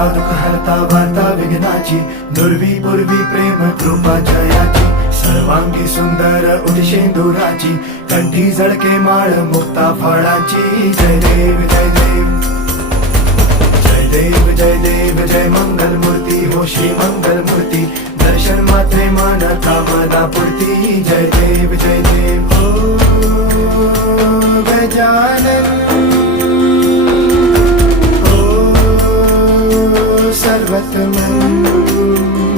हरता दुःख हरता वार्ता विघ्नाची, दुर्वी पूर्वी प्रेम कृपा जयाची, सर्वांगी सुंदर उदिशेंदुराची, कंठी झळके माळ मुक्ता फळाची. जय देव जय देव जय देव जय देव जय मंगल मूर्ती हो श्री मंगल मूर्ती, दर्शन मात्रे मन कामना पूर्ती. जय देव जय देव हो गजानन हो सर्वतमन.